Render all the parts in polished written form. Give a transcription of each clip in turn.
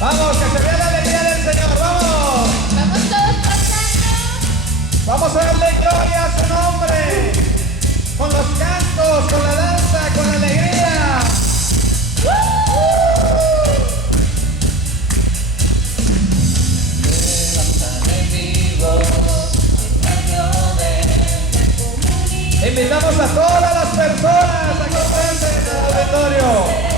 Vamos, que se vea la alegría del Señor, vamos. Vamos todos pasando. Vamos a darle gloria a su nombre. Con los cantos, con la danza, con la alegría. Invitamos a todas las personas a que pasen en el auditorio.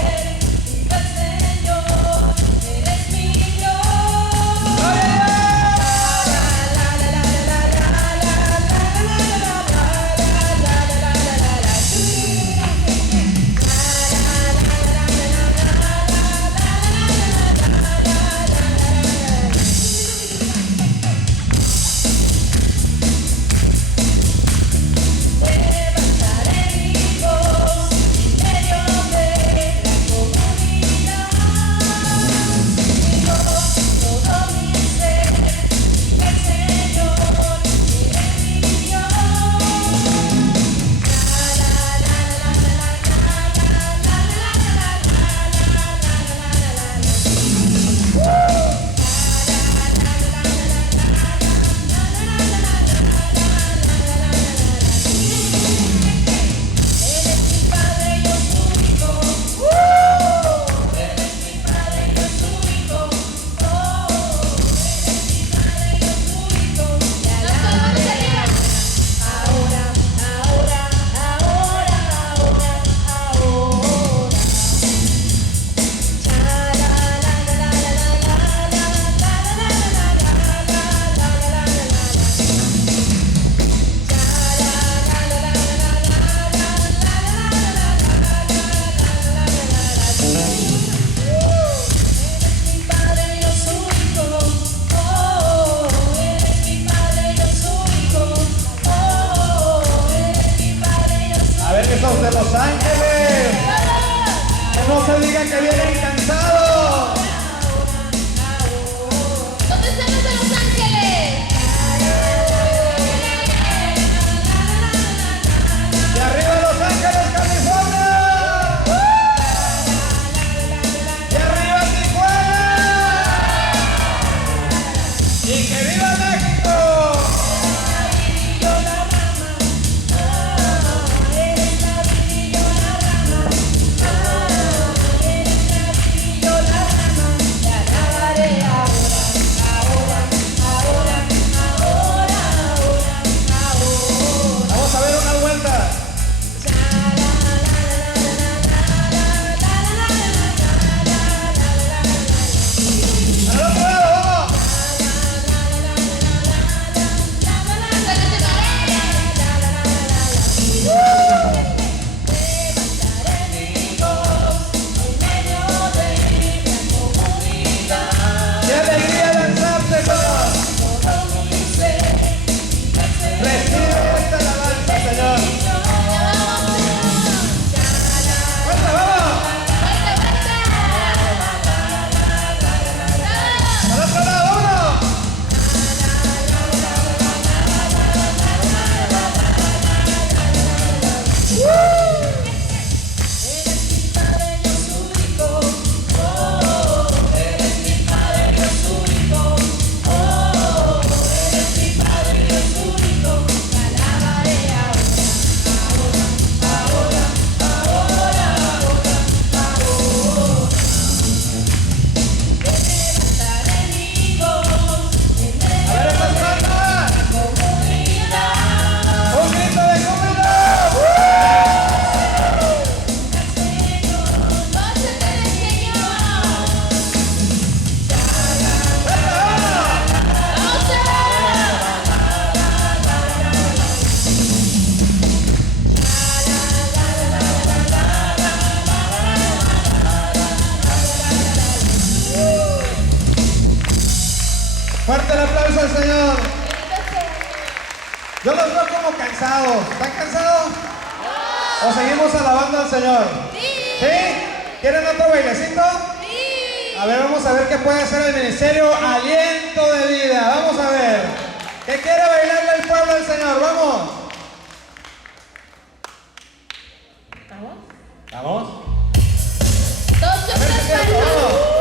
Esos de Los Ángeles, que no se diga que vienen cansados. ¿Dónde están los de Los Ángeles? De arriba Los Ángeles, California. De arriba Tijuana. Y que viva México. Fuerte el aplauso al Señor. Yo los veo como cansados. ¿Están cansados? ¿O seguimos alabando al Señor? Sí. ¿Sí? ¿Quieren otro bailecito? Sí. A ver, vamos a ver qué puede hacer el ministerio Aliento de Vida. Vamos a ver. ¿Qué quiere bailarle el pueblo al Señor? Vamos. ¿Vamos? Vamos. Todos A ver, ¿qué quiere? Vamos.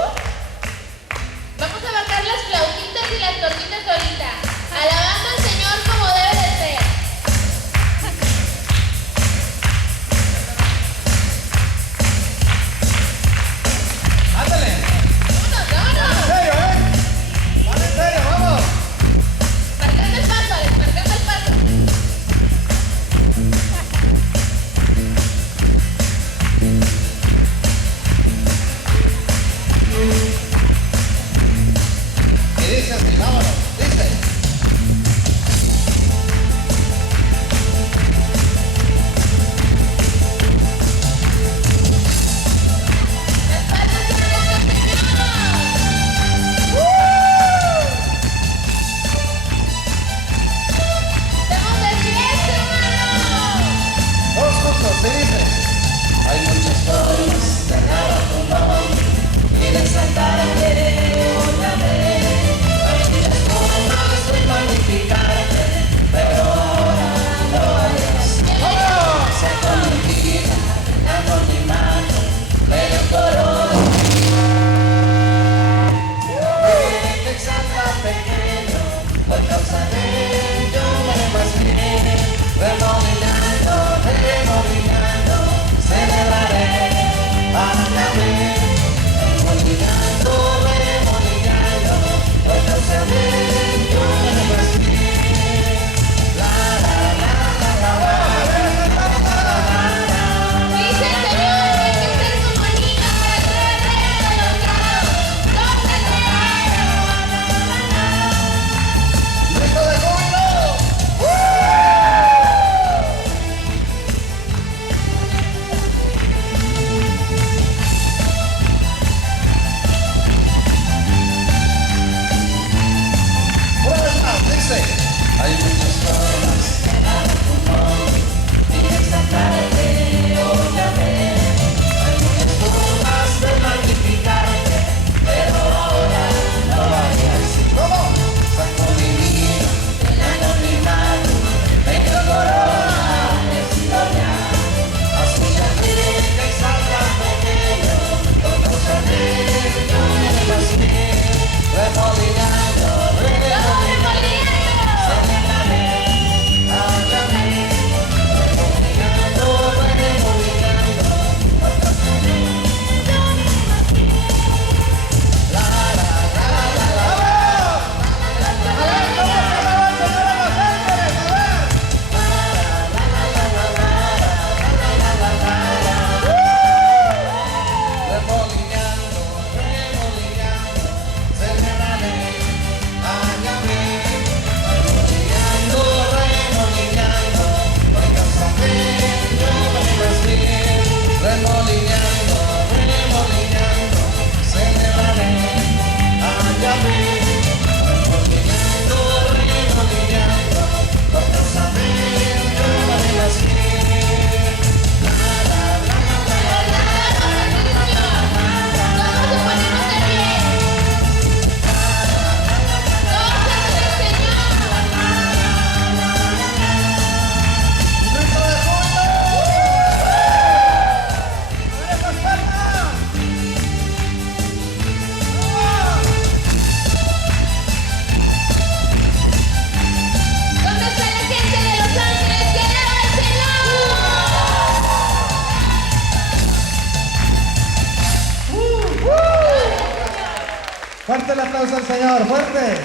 aplauso al Señor, fuerte. Fuerte,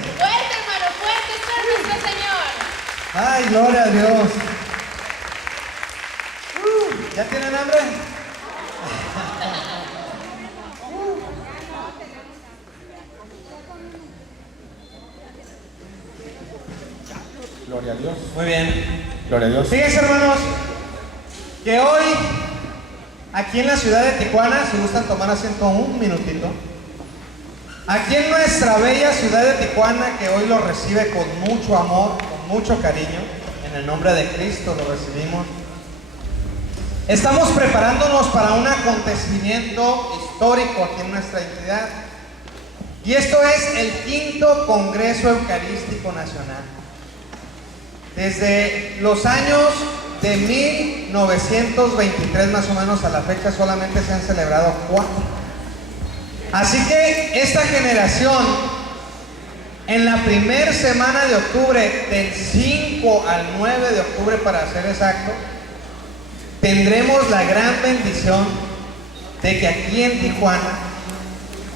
hermano, fuerte es nuestro Señor. Ay, gloria a Dios. ¿Ya tienen hambre? Gloria a Dios. Muy bien. Gloria a Dios. Fíjense, hermanos, que hoy, aquí en la ciudad de Tijuana, si gustan tomar asiento un minutito, aquí en nuestra bella ciudad de Tijuana, que hoy lo recibe con mucho amor, con mucho cariño, en el nombre de Cristo lo recibimos, estamos preparándonos para un acontecimiento histórico aquí en nuestra entidad, y esto es el 5º Congreso Eucarístico Nacional. Desde los años de 1923 más o menos a la fecha solamente se han celebrado 4. Así que esta generación, en la primera semana de octubre, del 5 al 9 de octubre para ser exacto, tendremos la gran bendición de que aquí en Tijuana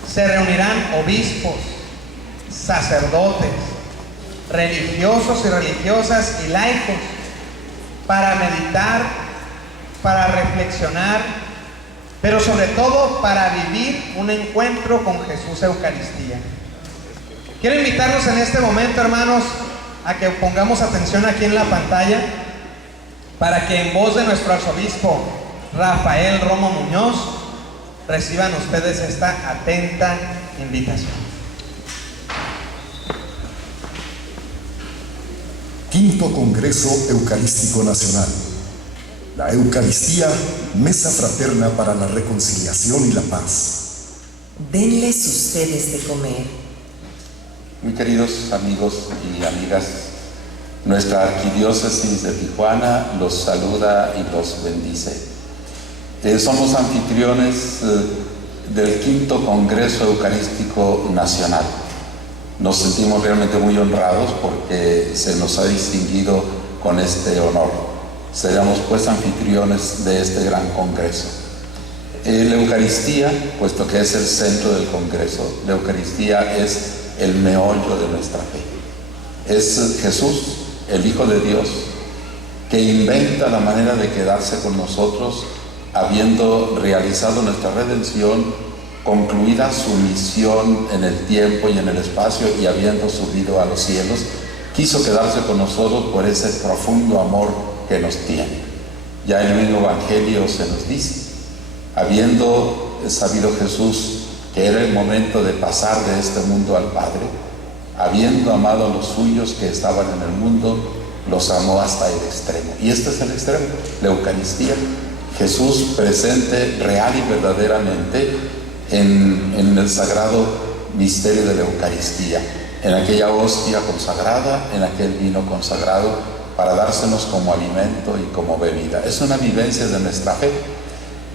se reunirán obispos, sacerdotes, religiosos y religiosas y laicos para meditar, para reflexionar, pero sobre todo para vivir un encuentro con Jesús Eucaristía. Quiero invitarlos en este momento, hermanos, a que pongamos atención aquí en la pantalla para que en voz de nuestro arzobispo Rafael Romo Muñoz reciban ustedes esta atenta invitación. 5º Congreso Eucarístico Nacional. La Eucaristía, mesa fraterna para la reconciliación y la paz. Denles ustedes de comer. Muy queridos amigos y amigas, nuestra arquidiócesis de Tijuana los saluda y los bendice. Somos anfitriones del 5º Congreso Eucarístico Nacional. Nos sentimos realmente muy honrados porque se nos ha distinguido con este honor. Seremos pues anfitriones de este gran congreso. La Eucaristía, puesto que es el centro del congreso, la Eucaristía es el meollo de nuestra fe. Es Jesús, el Hijo de Dios, que inventa la manera de quedarse con nosotros, habiendo realizado nuestra redención, concluida su misión en el tiempo y en el espacio y habiendo subido a los cielos, quiso quedarse con nosotros por ese profundo amor que nos tiene. Ya en el mismo Evangelio se nos dice, habiendo sabido Jesús que era el momento de pasar de este mundo al Padre, habiendo amado a los suyos que estaban en el mundo, los amó hasta el extremo. Y este es el extremo, la Eucaristía, Jesús presente real y verdaderamente en el sagrado misterio de la Eucaristía, en aquella hostia consagrada, en aquel vino consagrado, para dársenos como alimento y como bebida. Es una vivencia de nuestra fe.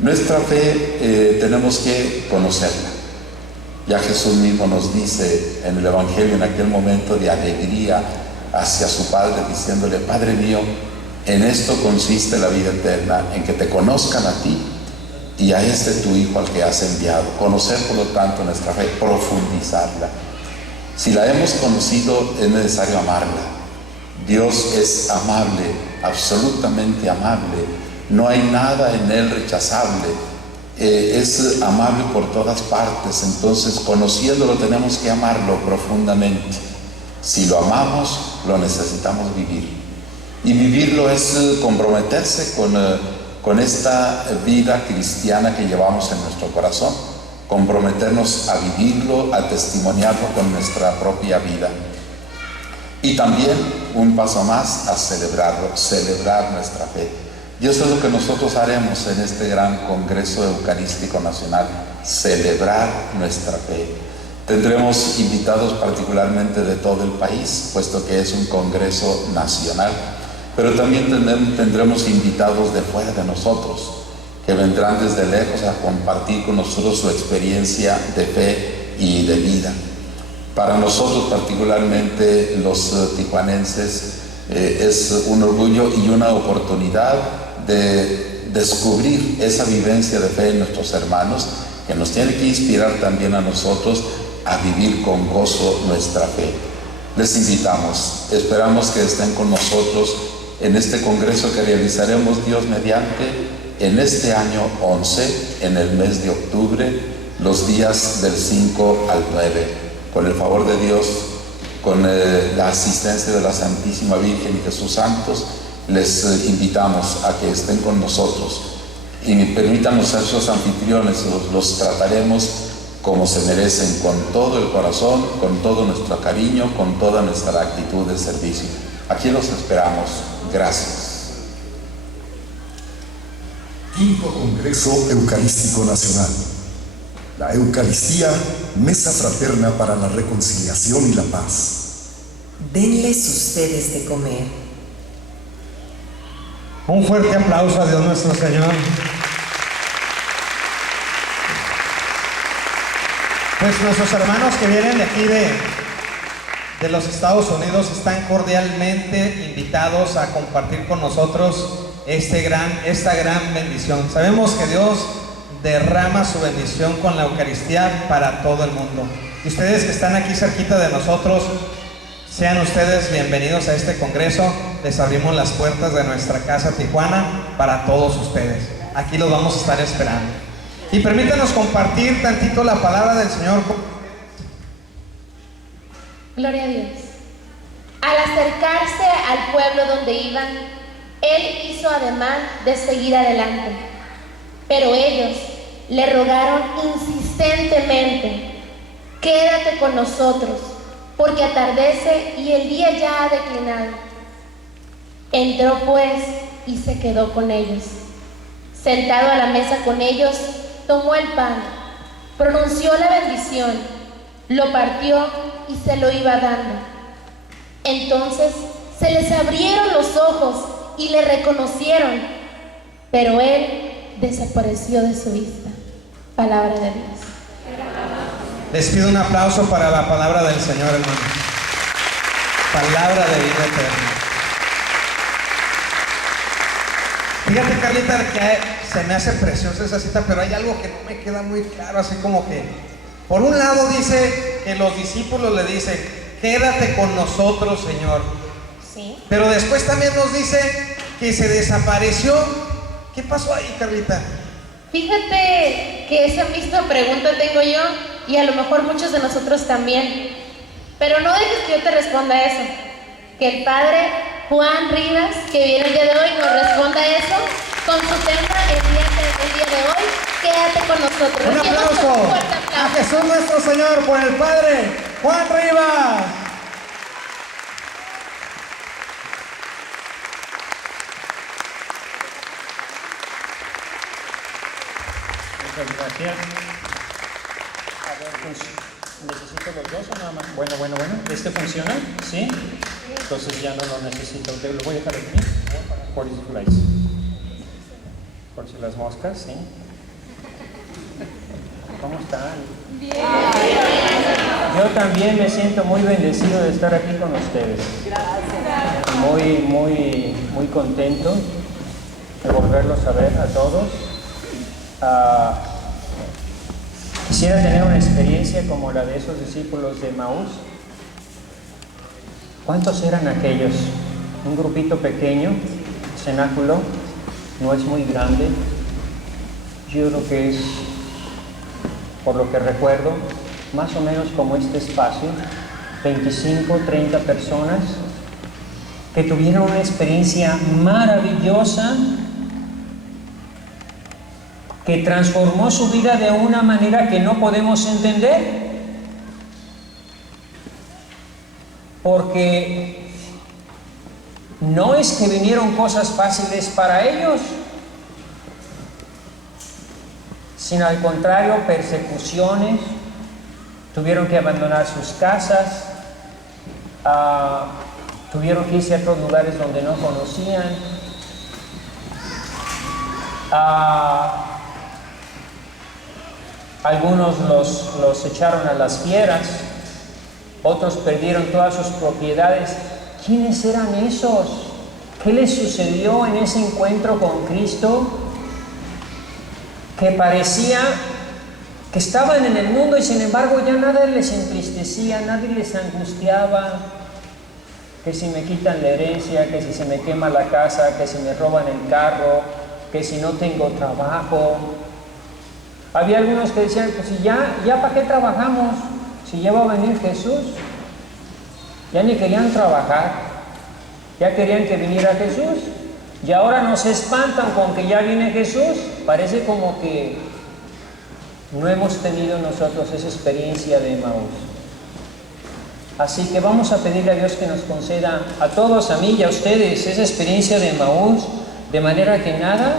Nuestra fe tenemos que conocerla. Ya Jesús mismo nos dice en el Evangelio, en aquel momento de alegría hacia su Padre, diciéndole: Padre mío, en esto consiste la vida eterna, en que te conozcan a ti y a este tu Hijo al que has enviado. Conocer, por lo tanto, nuestra fe, profundizarla. Si la hemos conocido, es necesario amarla. Dios es amable, absolutamente amable. No hay nada en Él rechazable. Es amable por todas partes. Entonces, conociéndolo, tenemos que amarlo profundamente. Si lo amamos, lo necesitamos vivir. Y vivirlo es comprometerse con esta vida cristiana que llevamos en nuestro corazón, comprometernos a vivirlo, a testimoniarlo con nuestra propia vida. Y también, un paso más, a celebrarlo, celebrar nuestra fe. Y eso es lo que nosotros haremos en este gran Congreso Eucarístico Nacional, celebrar nuestra fe. Tendremos invitados particularmente de todo el país, puesto que es un Congreso nacional. Pero también tendremos invitados de fuera de nosotros, que vendrán desde lejos a compartir con nosotros su experiencia de fe y de vida. Para nosotros, particularmente los tijuanenses, es un orgullo y una oportunidad de descubrir esa vivencia de fe en nuestros hermanos, que nos tiene que inspirar también a nosotros a vivir con gozo nuestra fe. Les invitamos, esperamos que estén con nosotros en este congreso que realizaremos, Dios mediante, en este año 11, en el mes de octubre, los días del 5 al 9. Con el favor de Dios, con la asistencia de la Santísima Virgen y Jesús Santos, les invitamos a que estén con nosotros y permítanos ser sus anfitriones. Los trataremos como se merecen, con todo el corazón, con todo nuestro cariño, con toda nuestra actitud de servicio. Aquí los esperamos. Gracias. Quinto Congreso Eucarístico Nacional. La Eucaristía, mesa fraterna para la reconciliación y la paz. Denles ustedes de comer. Un fuerte aplauso a Dios nuestro Señor. Pues nuestros hermanos que vienen de aquí de los Estados Unidos están cordialmente invitados a compartir con nosotros esta gran bendición. Sabemos que Dios derrama su bendición con la Eucaristía para todo el mundo. Y ustedes que están aquí cerquita de nosotros, sean ustedes bienvenidos a este congreso. Les abrimos las puertas de nuestra casa Tijuana para todos ustedes. Aquí los vamos a estar esperando. Y permítanos compartir tantito la palabra del Señor. Gloria a Dios. Al acercarse al pueblo donde iban, Él hizo ademán de seguir adelante. Pero ellos le rogaron insistentemente: quédate con nosotros, porque atardece y el día ya ha declinado. Entró pues y se quedó con ellos. Sentado a la mesa con ellos, tomó el pan, pronunció la bendición, lo partió y se lo iba dando. Entonces se les abrieron los ojos y le reconocieron, pero él desapareció de su vista. Palabra de Dios. Les pido un aplauso para la palabra del Señor, hermano. Palabra de vida eterna. Fíjate, Carlita, que se me hace preciosa esa cita, pero hay algo que no me queda muy claro, así como que, por un lado dice que los discípulos le dicen: quédate con nosotros, Señor. Sí. Pero después también nos dice que se desapareció. ¿Qué pasó ahí, Carlita? Fíjate que esa misma pregunta tengo yo y a lo mejor muchos de nosotros también. Pero no dejes que yo te responda eso. Que el padre Juan Rivas, que viene el día de hoy, nos responda eso con su tema el día de hoy. Quédate con nosotros. Un aplauso a Jesús nuestro Señor por el padre Juan Rivas. Muchas gracias. A ver, pues, ¿necesito los dos o nada más? Bueno. ¿Este funciona? ¿Sí? Entonces ya no lo necesito. Lo voy a dejar aquí. Por si las moscas, ¿sí? ¿Cómo están? Bien. Yo también me siento muy bendecido de estar aquí con ustedes. Gracias. Muy contento de volverlos a ver a todos. Quisiera tener una experiencia como la de esos discípulos de Emaús. ¿Cuántos eran aquellos? Un grupito pequeño, cenáculo, no es muy grande. Yo creo que es, por lo que recuerdo, más o menos como este espacio, 25, 30 personas que tuvieron una experiencia maravillosa que transformó su vida de una manera que no podemos entender, porque no es que vinieron cosas fáciles para ellos, sino al contrario, persecuciones, tuvieron que abandonar sus casas, tuvieron que irse a otros lugares donde no conocían, algunos los echaron a las fieras, otros perdieron todas sus propiedades. ¿Quiénes eran esos? ¿Qué les sucedió en ese encuentro con Cristo? Que parecía que estaban en el mundo y sin embargo ya nada les entristecía, nadie les angustiaba, que si me quitan la herencia, que si se me quema la casa, que si me roban el carro, que si no tengo trabajo. Había algunos que decían, pues si ya ¿para qué trabajamos? Si ya va a venir Jesús. Ya ni querían trabajar, ya querían que viniera Jesús. Y ahora nos espantan con que ya viene Jesús. Parece como que no hemos tenido nosotros esa experiencia de Emaús. Así que vamos a pedirle a Dios que nos conceda a todos, a mí y a ustedes, esa experiencia de Emaús, de manera que nada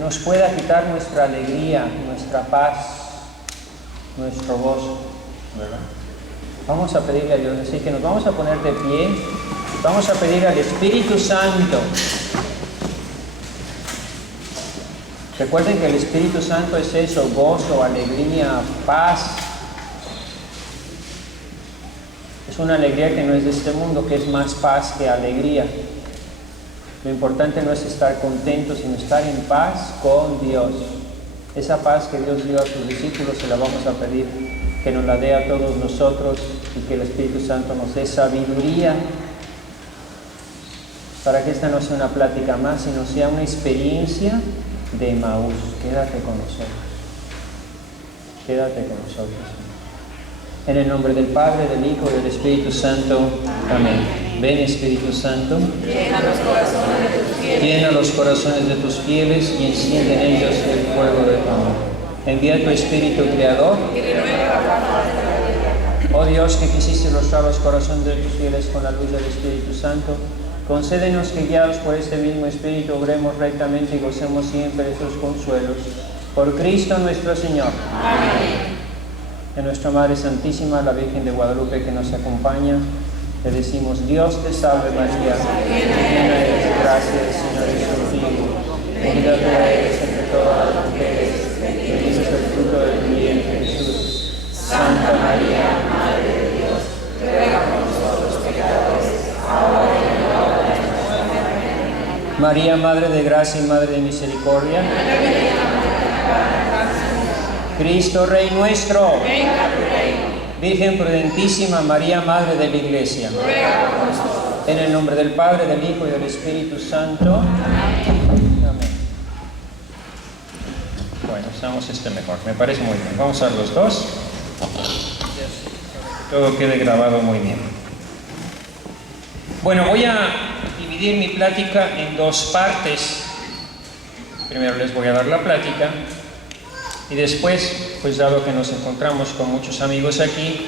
nos pueda quitar nuestra alegría, nuestra paz, nuestro gozo, ¿verdad? Vamos a pedirle a Dios, así que nos vamos a poner de pie, vamos a pedir al Espíritu Santo. Recuerden que el Espíritu Santo es eso, gozo, alegría, paz. Es una alegría que no es de este mundo, que es más paz que alegría. Lo importante no es estar contentos, sino estar en paz con Dios. Esa paz que Dios dio a sus discípulos se la vamos a pedir, que nos la dé a todos nosotros y que el Espíritu Santo nos dé sabiduría para que esta no sea una plática más, sino sea una experiencia de Emaús. Quédate con nosotros. Quédate con nosotros. En el nombre del Padre, del Hijo y del Espíritu Santo. Amén. Ven, Espíritu Santo. Llena los corazones de tus fieles y enciende en ellos el fuego de tu amor. Envía tu Espíritu Creador. Oh Dios, que quisiste ilustrar los corazones de tus fieles con la luz del Espíritu Santo, concédenos que guiados por este mismo Espíritu obremos rectamente y gocemos siempre de sus consuelos. Por Cristo nuestro Señor. Amén. De nuestra Madre Santísima, la Virgen de Guadalupe que nos acompaña, le decimos: Dios te salve María, llena eres de gracia, el Señor es contigo. Bendita tú eres entre todas las mujeres, bendito es el fruto de tu vientre, Jesús. Santa María, Madre de Dios, ruega por nosotros pecadores, ahora y en la hora de nuestra muerte. María, Madre de gracia y Madre de misericordia. Cristo Rey nuestro. Venga tu reino. Virgen prudentísima, María, Madre de la Iglesia. Ruega por nosotros. En el nombre del Padre, del Hijo y del Espíritu Santo. Amén. Amén. Bueno, usamos mejor. Me parece muy bien. Vamos a ver los dos. Que todo quede grabado muy bien. Bueno, voy a dividir mi plática en dos partes. Primero les voy a dar la plática. Y después, pues dado que nos encontramos con muchos amigos aquí,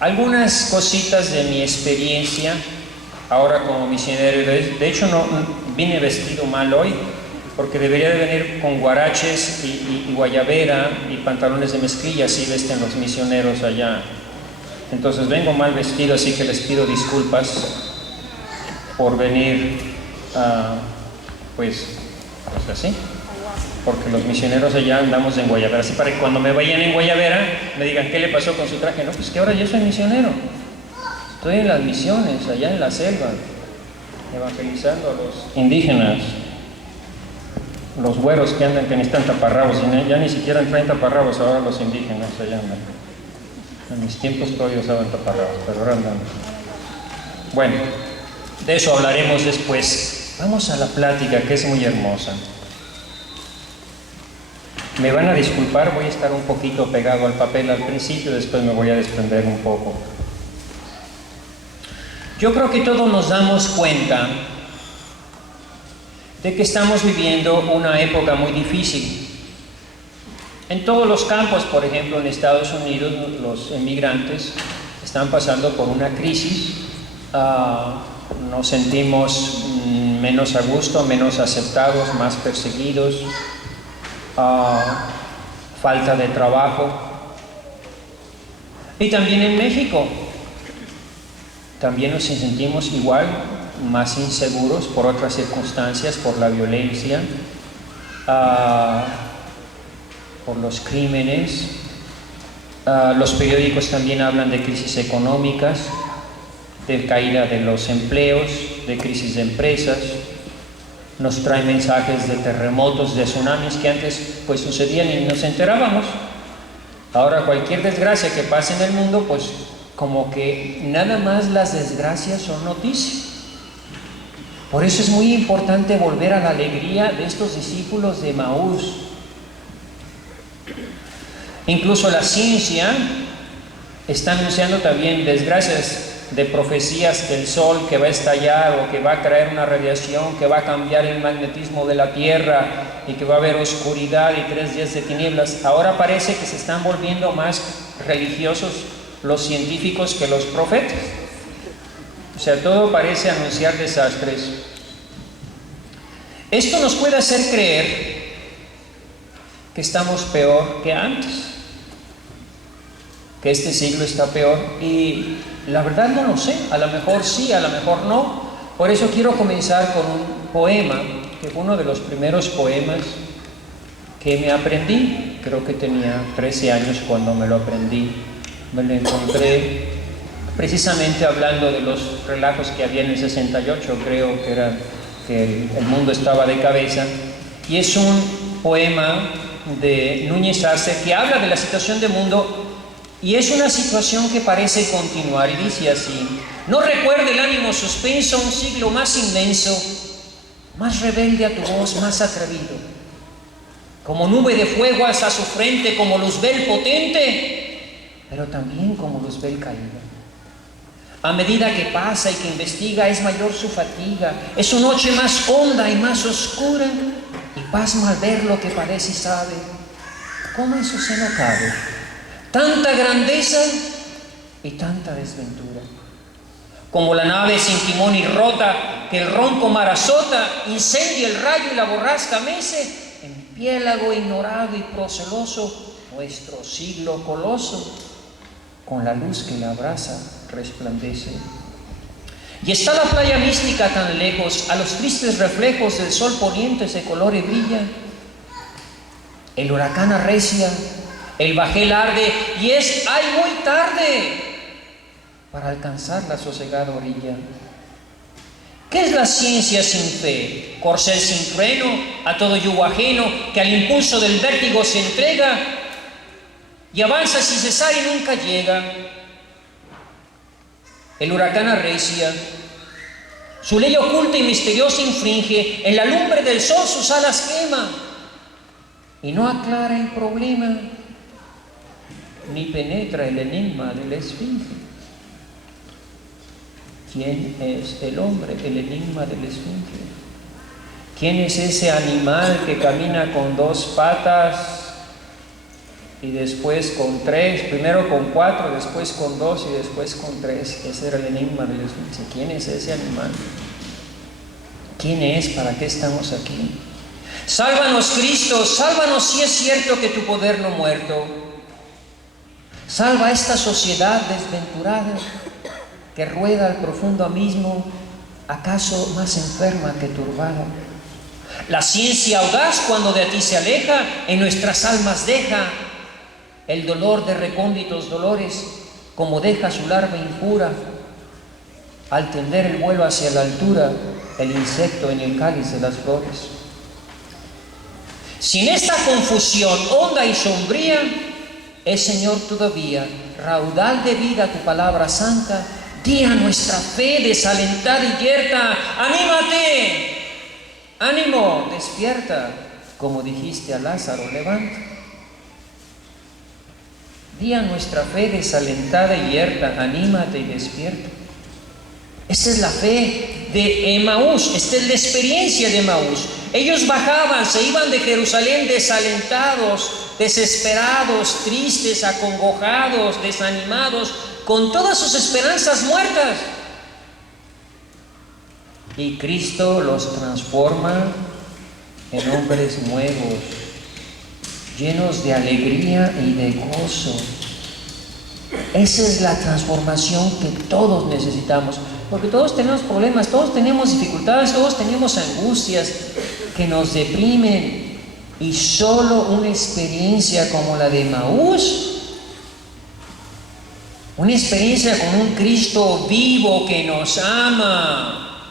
algunas cositas de mi experiencia ahora como misionero. De hecho, no vine vestido mal hoy, porque debería de venir con guaraches y guayabera y pantalones de mezclilla, así visten los misioneros allá. Entonces vengo mal vestido, así que les pido disculpas por venir, pues así. Porque los misioneros allá andamos en guayabera, así para que cuando me vayan en guayabera me digan: ¿qué le pasó con su traje? No, pues que ahora yo soy misionero, estoy en las misiones, allá en la selva, evangelizando a los indígenas, los güeros que andan, que ni están taparrabos, ya ni siquiera traen taparrabos ahora los indígenas allá andan. En mis tiempos todavía usaban taparrabos, pero ahora andan. Bueno, de eso hablaremos después. Vamos a la plática, que es muy hermosa. Me van a disculpar, voy a estar un poquito pegado al papel al principio, después me voy a desprender un poco. Yo creo que todos nos damos cuenta de que estamos viviendo una época muy difícil. En todos los campos, por ejemplo, en Estados Unidos, los inmigrantes están pasando por una crisis. Nos sentimos menos a gusto, menos aceptados, más perseguidos. Falta de trabajo. Y también en México también nos sentimos igual, más inseguros por otras circunstancias, por la violencia, por los crímenes. Los periódicos también hablan de crisis económicas, de caída de los empleos, de crisis de empresas. nos trae mensajes de terremotos, de tsunamis que antes pues sucedían y nos enterábamos. Ahora cualquier desgracia que pase en el mundo, pues como que nada más las desgracias son noticias. Por eso es muy importante volver a la alegría de estos discípulos de Emaús. Incluso la ciencia está anunciando también desgracias de profecías que el sol que va a estallar o que va a traer una radiación, que va a cambiar el magnetismo de la Tierra y que va a haber oscuridad y 3 días de tinieblas. Ahora parece que se están volviendo más religiosos los científicos que los profetas. O sea, todo parece anunciar desastres. Esto nos puede hacer creer que estamos peor que antes, que este siglo está peor, y la verdad no lo sé, a lo mejor sí, a lo mejor no. Por eso quiero comenzar con un poema, que fue uno de los primeros poemas que me aprendí. Creo que tenía 13 años cuando me lo aprendí. Me lo encontré precisamente hablando de los relajos que había en el 68, creo que era que el mundo estaba de cabeza, y es un poema de Núñez Arce que habla de la situación del mundo, y es una situación que parece continuar, y dice así: no recuerde el ánimo suspenso, un siglo más inmenso, más rebelde a tu voz, más atrevido, como nube de fuego alza su frente, como luzbel potente, pero también como luzbel caído. A medida que pasa y que investiga, es mayor su fatiga, es su noche más honda y más oscura, y pasma al ver lo que padece y sabe. ¿Cómo en su seno cabe tanta grandeza y tanta desventura? Como la nave sin timón y rota, que el ronco mar azota, incendia el rayo y la borrasca mece, en piélago ignorado y proceloso, nuestro siglo coloso, con la luz que la abraza, resplandece. Y está la playa mística tan lejos, a los tristes reflejos del sol poniente se colora y brilla. El huracán arrecia, el bajel arde, y es ay muy tarde para alcanzar la sosegada orilla. ¿Qué es la ciencia sin fe? Corcel sin freno, a todo yugo ajeno, que al impulso del vértigo se entrega y avanza sin cesar y nunca llega. El huracán arrecia, su ley oculta y misteriosa infringe, en la lumbre del sol sus alas quema, y no aclara el problema, ni penetra el enigma de la esfinge. ¿Quién es el hombre? El enigma de la esfinge. ¿Quién es ese animal que camina con 2 patas y después con 3, primero con 4, después con 2 y después con 3? Ese era el enigma de la esfinge. ¿Quién es ese animal? ¿Quién es? ¿Para qué estamos aquí? Sálvanos, Cristo, sálvanos si es cierto que tu poder no muerto. Salva a esta sociedad desventurada que rueda al profundo abismo, acaso más enferma que turbada. La ciencia audaz, cuando de ti se aleja, en nuestras almas deja el dolor de recónditos dolores, como deja su larva impura al tender el vuelo hacia la altura, el insecto en el cáliz de las flores. Sin esta confusión honda y sombría, es, Señor, todavía raudal de vida tu palabra santa. Di a nuestra fe desalentada y yerta: anímate, ánimo, despierta, como dijiste a Lázaro, levanta. Di a nuestra fe desalentada y yerta: anímate y despierta. Esta es la fe de Emaús, esta es la experiencia de Emaús. Ellos bajaban, se iban de Jerusalén desalentados, desesperados, tristes, acongojados, desanimados, con todas sus esperanzas muertas. Y Cristo los transforma en hombres nuevos, llenos de alegría y de gozo. Esa es la transformación que todos necesitamos, porque todos tenemos problemas, todos tenemos dificultades, todos tenemos angustias que nos deprimen, y solo una experiencia como la de Emaús, una experiencia con un Cristo vivo que nos ama,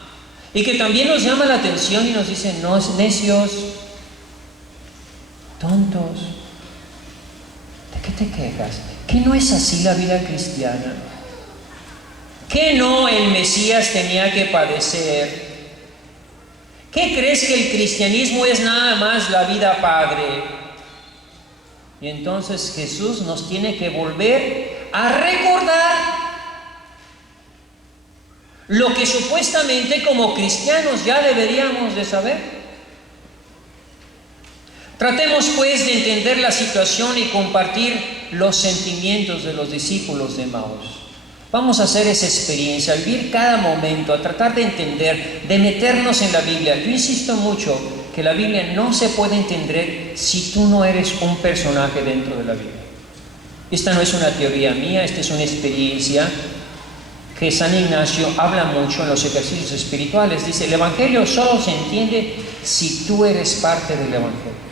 y que también nos llama la atención y nos dice, no, necios, tontos, ¿de qué te quejas? ¿Que no es así la vida cristiana? ¿Que no el Mesías tenía que padecer? ¿Qué crees que el cristianismo es nada más la vida padre? Y entonces Jesús nos tiene que volver a recordar lo que supuestamente como cristianos ya deberíamos de saber. Tratemos pues de entender la situación y compartir los sentimientos de los discípulos de Emaús. Vamos a hacer esa experiencia, a vivir cada momento, a tratar de entender, de meternos en la Biblia. Yo insisto mucho que la Biblia no se puede entender si tú no eres un personaje dentro de la Biblia. Esta no es una teoría mía, esta es una experiencia que San Ignacio habla mucho en los ejercicios espirituales. Dice, el Evangelio solo se entiende si tú eres parte del Evangelio.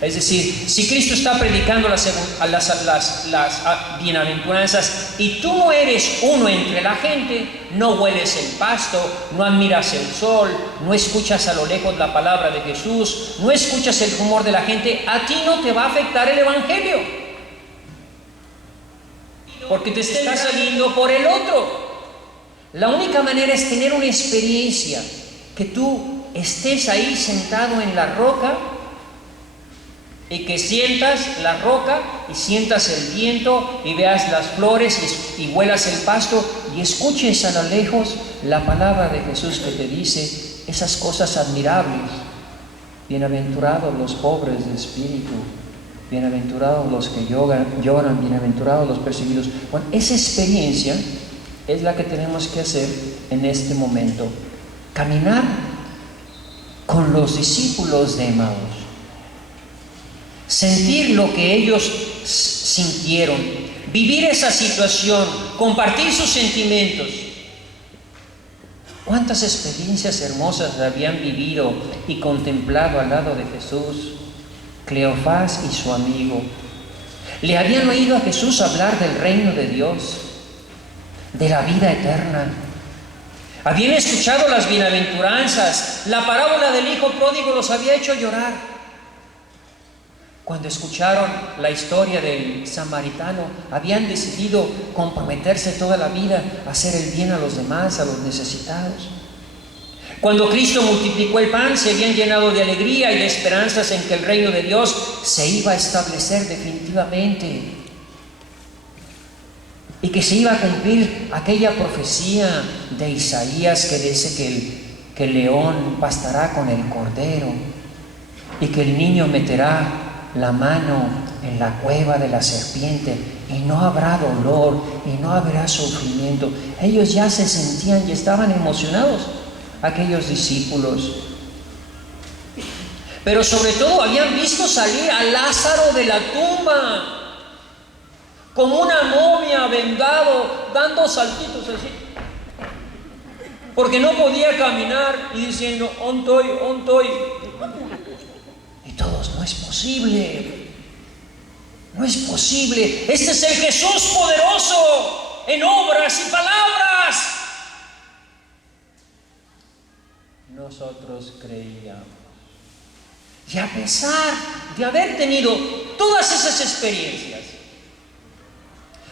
Es decir, si Cristo está predicando las bienaventuranzas y tú no eres uno entre la gente, no hueles el pasto, no admiras el sol, no escuchas a lo lejos la palabra de Jesús, no escuchas el rumor de la gente, a ti no te va a afectar el Evangelio, porque te está saliendo por el otro. La única manera es tener una experiencia, que tú estés ahí sentado en la roca y que sientas la roca y sientas el viento y veas las flores y huelas el pasto y escuches a lo lejos la palabra de Jesús que te dice esas cosas admirables. Bienaventurados los pobres de espíritu, bienaventurados los que lloran, bienaventurados los perseguidos. Bueno, esa experiencia es la que tenemos que hacer en este momento. Caminar con los discípulos de Emaús. Sentir lo que ellos sintieron, vivir esa situación, compartir sus sentimientos. ¿Cuántas experiencias hermosas habían vivido y contemplado al lado de Jesús? Cleofás y su amigo le habían oído a Jesús hablar del reino de Dios, de la vida eterna. Habían escuchado las bienaventuranzas, la parábola del hijo pródigo los había hecho llorar. Cuando escucharon la historia del samaritano, habían decidido comprometerse toda la vida a hacer el bien a los demás, a los necesitados. Cuando Cristo multiplicó el pan, se habían llenado de alegría y de esperanzas en que el reino de Dios se iba a establecer definitivamente y que se iba a cumplir aquella profecía de Isaías que dice que el león pastará con el cordero y que el niño meterá la mano en la cueva de la serpiente y no habrá dolor y no habrá sufrimiento. Ellos ya se sentían y estaban emocionados, aquellos discípulos. Pero sobre todo habían visto salir a Lázaro de la tumba como una momia vendado, dando saltitos así, porque no podía caminar y diciendo, ontoy. Todos, no es posible, no es posible. Este es el Jesús poderoso en obras y palabras. Nosotros creíamos. Y a pesar de haber tenido todas esas experiencias,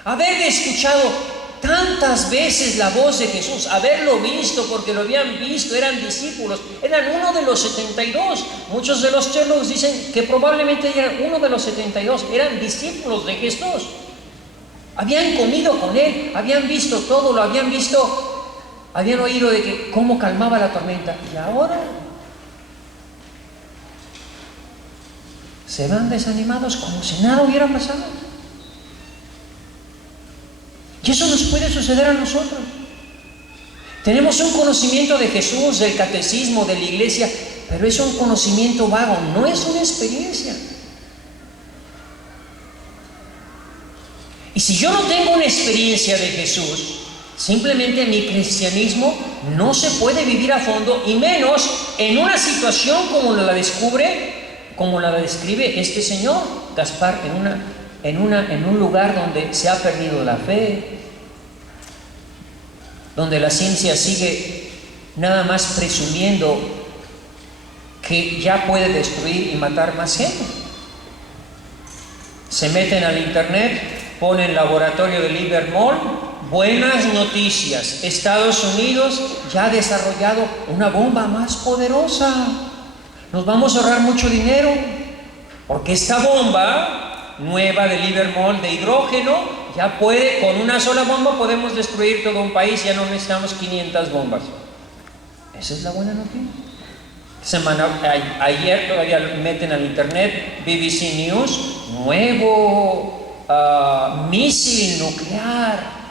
haber escuchado tantas veces la voz de Jesús, haberlo visto porque lo habían visto, eran discípulos, eran uno de los 72. Muchos de los teólogos dicen que probablemente eran uno de los 72, eran discípulos de Jesús. Habían comido con él, habían visto todo, lo habían visto, habían oído de que cómo calmaba la tormenta. Y ahora se van desanimados como si nada hubiera pasado. Y eso nos puede suceder a nosotros. Tenemos un conocimiento de Jesús, del catecismo, de la iglesia, pero es un conocimiento vago, no es una experiencia. Y si yo no tengo una experiencia de Jesús, simplemente mi cristianismo no se puede vivir a fondo, y menos en una situación como la describe este señor Gaspar, en un lugar donde se ha perdido la fe, donde la ciencia sigue nada más presumiendo que ya puede destruir y matar más gente. Se meten al internet, ponen laboratorio de Livermore, buenas noticias, Estados Unidos ya ha desarrollado una bomba más poderosa, nos vamos a ahorrar mucho dinero, porque esta bomba nueva de Livermore de hidrógeno ya puede, con una sola bomba podemos destruir todo un país, ya no necesitamos 500 bombas. Esa es la buena noticia. Ayer todavía meten al internet BBC News, nuevo misil nuclear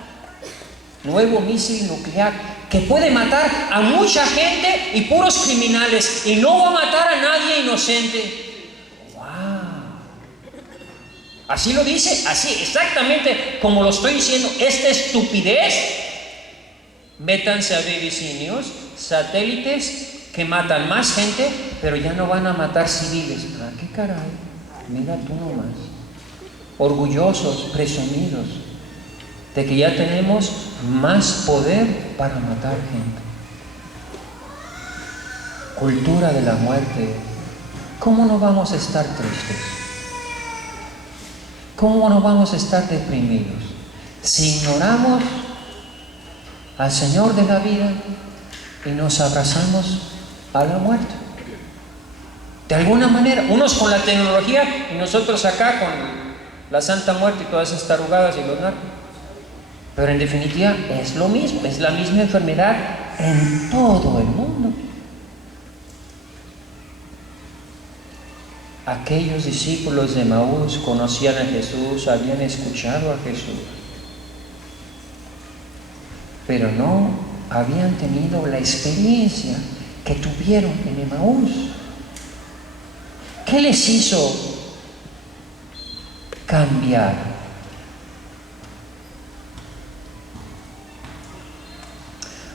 que puede matar a mucha gente y puros criminales y no va a matar a nadie inocente. ¡Wow! Así lo dice, así, exactamente como lo estoy diciendo, esta estupidez. Métanse a BBC News, satélites que matan más gente, pero ya no van a matar civiles. Ah, qué caray, mira tú nomás. Orgullosos, presumidos de que ya tenemos más poder para matar gente. Cultura de la muerte. ¿Cómo no vamos a estar tristes? ¿Cómo no vamos a estar deprimidos si ignoramos al Señor de la vida y nos abrazamos a la muerte? De alguna manera, unos con la tecnología y nosotros acá con la Santa Muerte y todas estas tarugadas y los narcos. Pero en definitiva es lo mismo, es la misma enfermedad en todo el mundo. Aquellos discípulos de Emaús conocían a Jesús, habían escuchado a Jesús, pero no habían tenido la experiencia que tuvieron en Emaús. ¿Qué les hizo cambiar?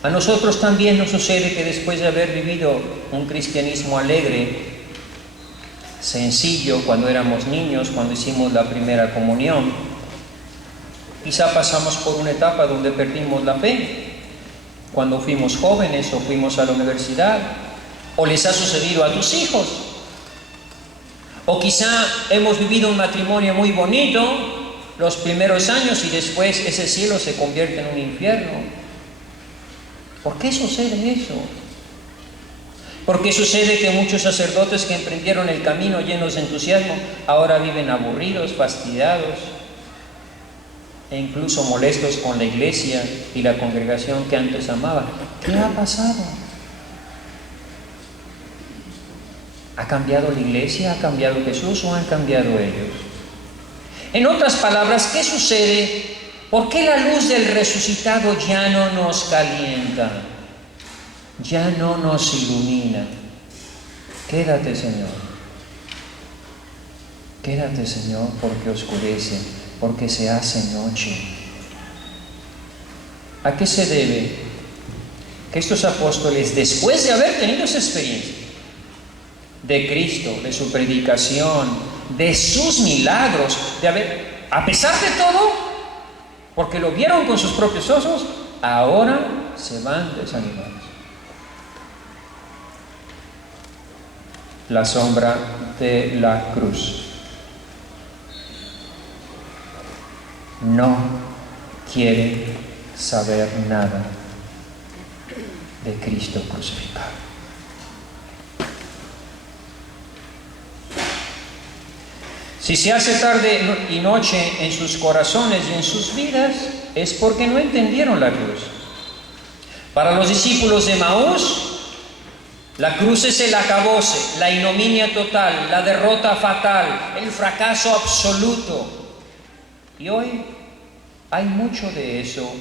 A nosotros también nos sucede que después de haber vivido un cristianismo alegre, sencillo, cuando éramos niños, cuando hicimos la primera comunión, quizá pasamos por una etapa donde perdimos la fe, cuando fuimos jóvenes o fuimos a la universidad, o les ha sucedido a tus hijos, o quizá hemos vivido un matrimonio muy bonito los primeros años y después ese cielo se convierte en un infierno. ¿Por qué sucede eso? ¿Por qué sucede que muchos sacerdotes que emprendieron el camino llenos de entusiasmo ahora viven aburridos, fastidiados e incluso molestos con la iglesia y la congregación que antes amaban? ¿Qué ha pasado? ¿Ha cambiado la iglesia? ¿Ha cambiado Jesús o han cambiado ellos? En otras palabras, ¿qué sucede? ¿Por qué la luz del resucitado ya no nos calienta? Ya no nos ilumina. Quédate, Señor. Quédate, Señor, porque oscurece, porque se hace noche. ¿A qué se debe? Que estos apóstoles, después de haber tenido esa experiencia de Cristo, de su predicación, de sus milagros, de haber, a pesar de todo, porque lo vieron con sus propios ojos, ahora se van desanimados. La sombra de la cruz. No quieren saber nada de Cristo crucificado. Si se hace tarde y noche en sus corazones y en sus vidas, es porque no entendieron la cruz. Para los discípulos de Emaús, la cruz es el acabose, la ignominia total, la derrota fatal, el fracaso absoluto. Y hoy hay mucho de eso,